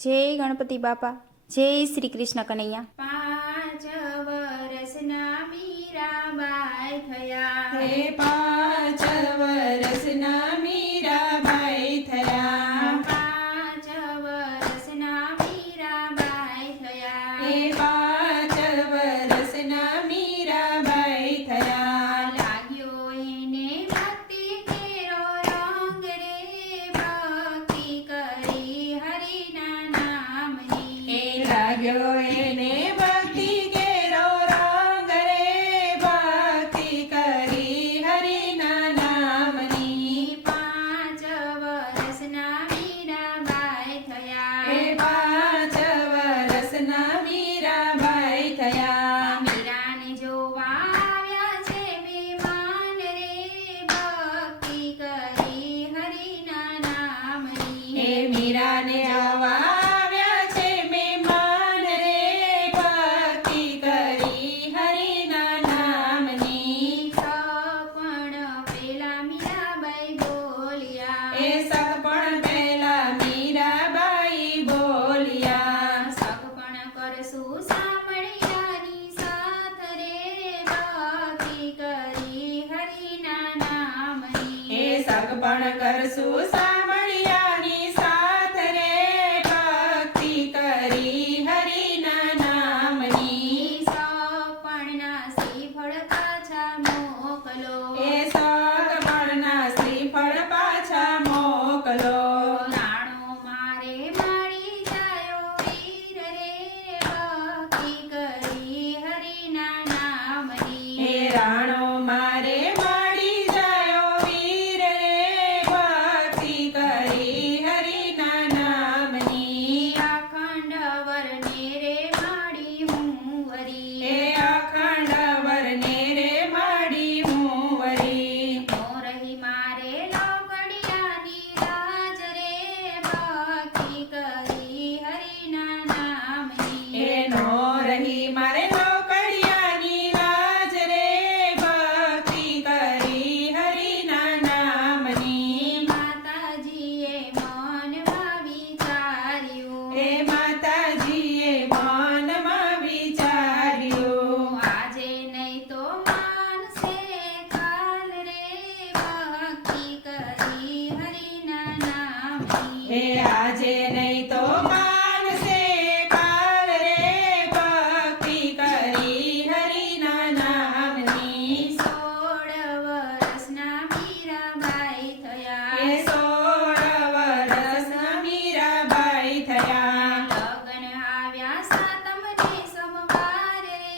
જય ગણપતિ બાપા, જય શ્રી કૃષ્ણ કનૈયા। 5 વર્ષના મીરાબાઈ થયા, હે 5 વર્ષના મીરાબાઈ થયા, 5 વર્ષના મીરાબાઈ થયા, હે 5 વર્ષના મીરાબાઈ થયા। લાગ્યો એને ભક્તિ કેરો રંગ રે, ભક્તિ કરી હરિના નામની, હે લાગ્યો એને ભક્તિ કેરો રંગ રે, ભક્તિ કરી હરિના નામની। 5 વર્ષના મીરાબાઈ થયા, હે 5 વર્ષના મીરાબાઈ થયા। મીરાને જોવા આવ્યા છે મહેમાન રે, ભક્તિ કરી હરિના નામની, હે મીરાને જોવા આવ્યા છે મહેમાન રે, ભક્તિ કરી હરિના નામની। સપણ પેલા મીરાબાઈ બોલ્યા, એ સગપણ પહેલા મીરાબાઈ બોલ્યા, સગપણ કરશું સાંભળ્યાની સાથ રે, ભક્તિ કરી હરિના નામની, એ સગપણ કરશું સાંભળ્યાની સાથ રે, ભક્તિ કરી હરિના નામની। સપણના શ્રીફળ પાછા મોકલો, એ સગપણના શ્રીફળ પાછા મોકલો, રાણો મારે મારી જાયો વીર રે, ભક્તિ કરી હરિના નામની, હે રાણો મારે માડી જાયો વીર રે, ભક્તિ કરી હરિના નામની। અખંડ વરને રે માડી હું વરી, હે અખંડ વરને રે માડી હું વરી, નો રહી મારે લોકડિયાની લાજ રે, ભક્તિ કરી હરિના નામની, હે નો રહી મારે લોકડિયાની લાજ રે, ભક્તિ કરી હરિના નામની। માતાજીએ મનમાં વિચાર્યું, હે માતાજીએ મનમાં વિચાર્યું, આજે નહીં તો માનસે કાલ રે, ભક્તિ કરી હરિના નામની, હે આજે નહીં તો માનસે કાલ રે, ભક્તિ કરી હરિના નામની। 16 વર્ષના મીરાબાઈ થયા, હે 16 વર્ષના મીરાબાઈ થયા, લગન આવ્યા સાતમને સોમવાર રે,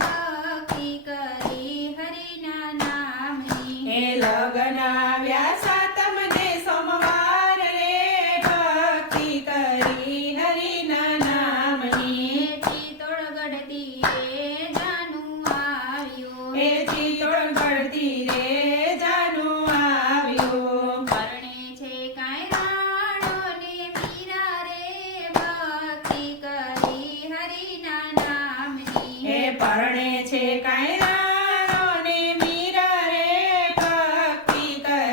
ભક્તિ કરી હરિના નામની, હે લગન આવ્યા સાતમને સોમવાર રે, ભક્તિ કરી હરિના નામની। ચિત્તોડગઢથી રે જાનું આવ્યું, હે ચિત્તોડગઢથી રે જાનું આવ્યું, પરણે છે કાંઈ રાણો ને મીરા રે, ભક્તિ કરી હરિના નામની, હે પરણે છે કાંઈ રાણો ને મીરા રે, ભક્તિ કરી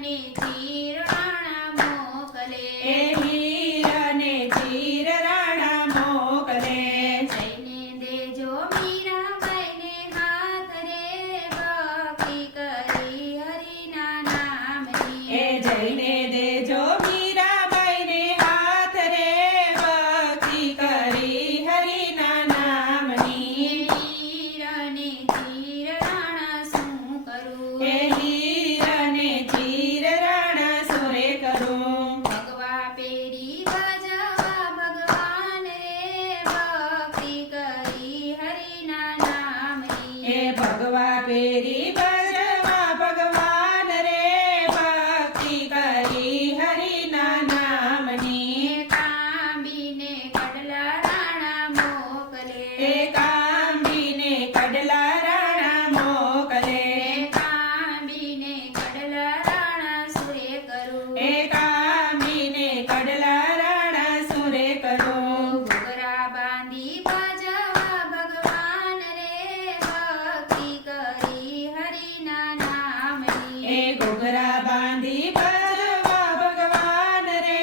અને ચીર રાણા મોકલે એ હીર અને ચીર રાણા મોકલે જઈને દેજો મીરાબાઈને હાથ રે ભક્તિ કરી હરિના નામની એ જઈને દેજો મીરાબાઈને હાથ રે ભક્તિ કરી હરિના નામની હીર અને ચીર રાણા શું કરું એ હીર અને ચીર રાણા સુરે કરું ભગવા પેરી ભજવા ભગવાન રે ભક્તિ કરી હરિના નામની એ ભગવા પેરી ભજવા ભગવાન રે ભક્તિ કરી હરિના નામની કાંબીને કડલા રાણા મોકલે એ કાંબીને કડલા રાણા મોકલે કાંબીને કડલા રાણા સુરે કરું એ કાંબીને કડલા રાણા સુરે કરું ઘૂઘરા બાંધી ભજવા ભગવાન રે ભક્તિ કરી હરિના નામની એ ઘૂઘરા બાંધી ભજવા ભગવાન રે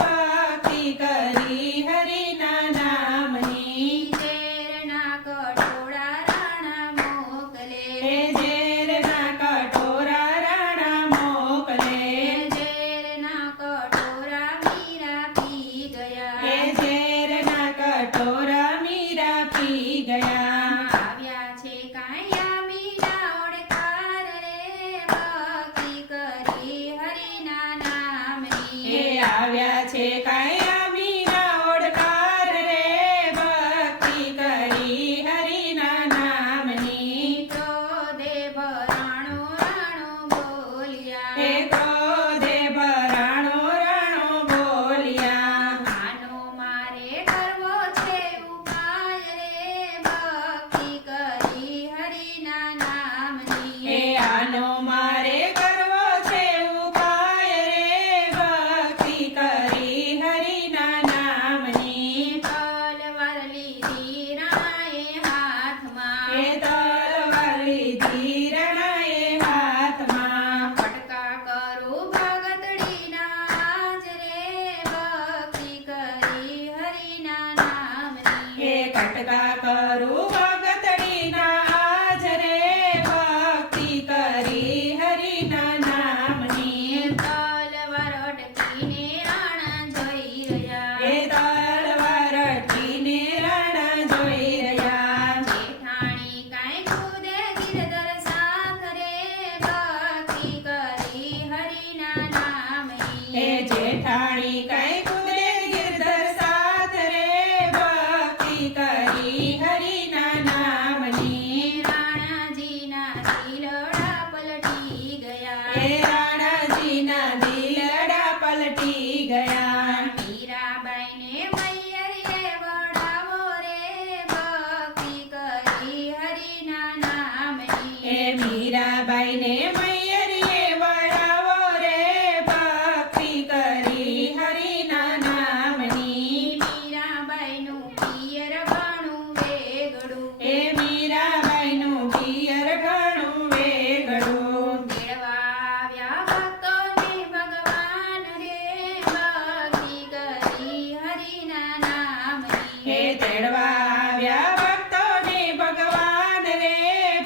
ભક્તિ કરી હરિના નામની ઝેરના કટોળા રાણા મોકલે એ ઝેરના કટોરા રાણા મોકલે ઝેરના કટોરા મીરા પી ગયા એ ઝેરના કટોરા મીરા પી ગયા આવ્યા છે કાયા મીરા ઓળખાર રે ભક્તિ કરી હરિના નામની એ આવ્યા છે કાયા મીરા ઓળકાર રે ભક્તિ કરી હરિના નામની ક્રોધે ભરાણો રાણો બોલ્યા એ ક્રોધે ભરાણો રાણો બોલ્યા આનો મારે કરવો છે ઉપાય રે ભક્તિ કરી હરિના નામની એ આનો મારે કરવો છે ઉપાય રે ભક્તિ કરી હરિના નામની તલવાર લીધી રાણાએ હાથમાં એ તલવાર લીધી રણાએ હાથમાં ફટકા કરું ભગતડીના આજ રે ભક્તિ કરી હરિના નામની એ કટકા કરું ભગતડીના આજ રે ભક્તિ કરી હરિના નામની તલવાર અટકીને રાણા જોઈ રહ્યા એ તલવાર અટકીને રાણા જોઈ રહ્યા જેઠાણી કાંઈ ખુદે ગિરધર સાથ રે ભક્તિ કરી હરિના નામની એ જેઠાણી કઈ કુદરે ગિરધર સાથ રે ભક્તિ કરી હરિના નામની રાણાજીના દિલડા પલટી ગયા એ રાણાજીના દિલડા પલટી ગયા મીરાબાઈને મૈયરે વડાવો રે ભક્તિ કરી હરિના નામની એ મીરાબાઈને મૈયરીએ વડાવો રે ભક્તિ કરી હરિના નામની મીરાબાઈનું પિયર ઘણું વેગળું એ મીરાબાઈનું પિયર ઘણું વેગળું મેળવા આવ્યા ભક્તોને ભગવાન રે ભક્તિ કરી હરિના નામની હે તેડવા આવ્યા ભક્તોને ભગવાન રે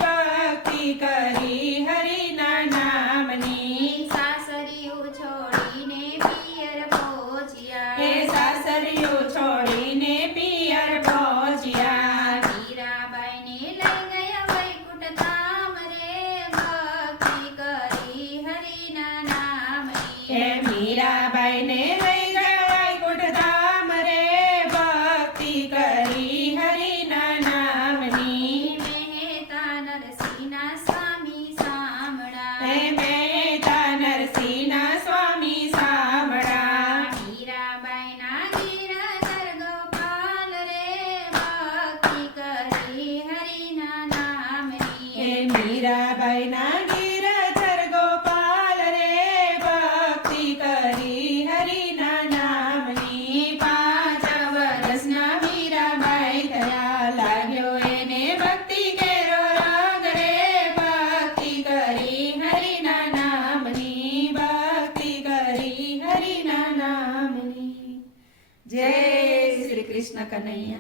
ભક્તિ કરી હરિના નામની સાસરિયું છોડીને પિયર પહોંચ્યા હે સાસરિયું છોડીને પિયર પહોંચ્યા મીરાબાઈને લઈ ગયા વૈકુંઠ ધામ રે ભક્તિ કરી હરિના નામની હે મીરાબાઈને લઈ ગયા વૈકુંઠ ધામ રે ભક્તિ કરી હરિના નામની મહેતા નરસિંહના સ્વામી સાંભળા હે મહેતા નરસિંહના સ્વામી સાંભળા મીરાબાઈના ગિરધર ગોપાલ રે ભક્તિ કરી હરિના નામની હે મીરાબાઈના ગિરધર ગોપાલ રે ભક્તિ કરી હરિના નામની 5 વર્ષના મીરાબાઈ થયા લાગ્યો એને ભક્તિ કેરો રંગ રે ભક્તિ કરી હરિના નામની કનૈયા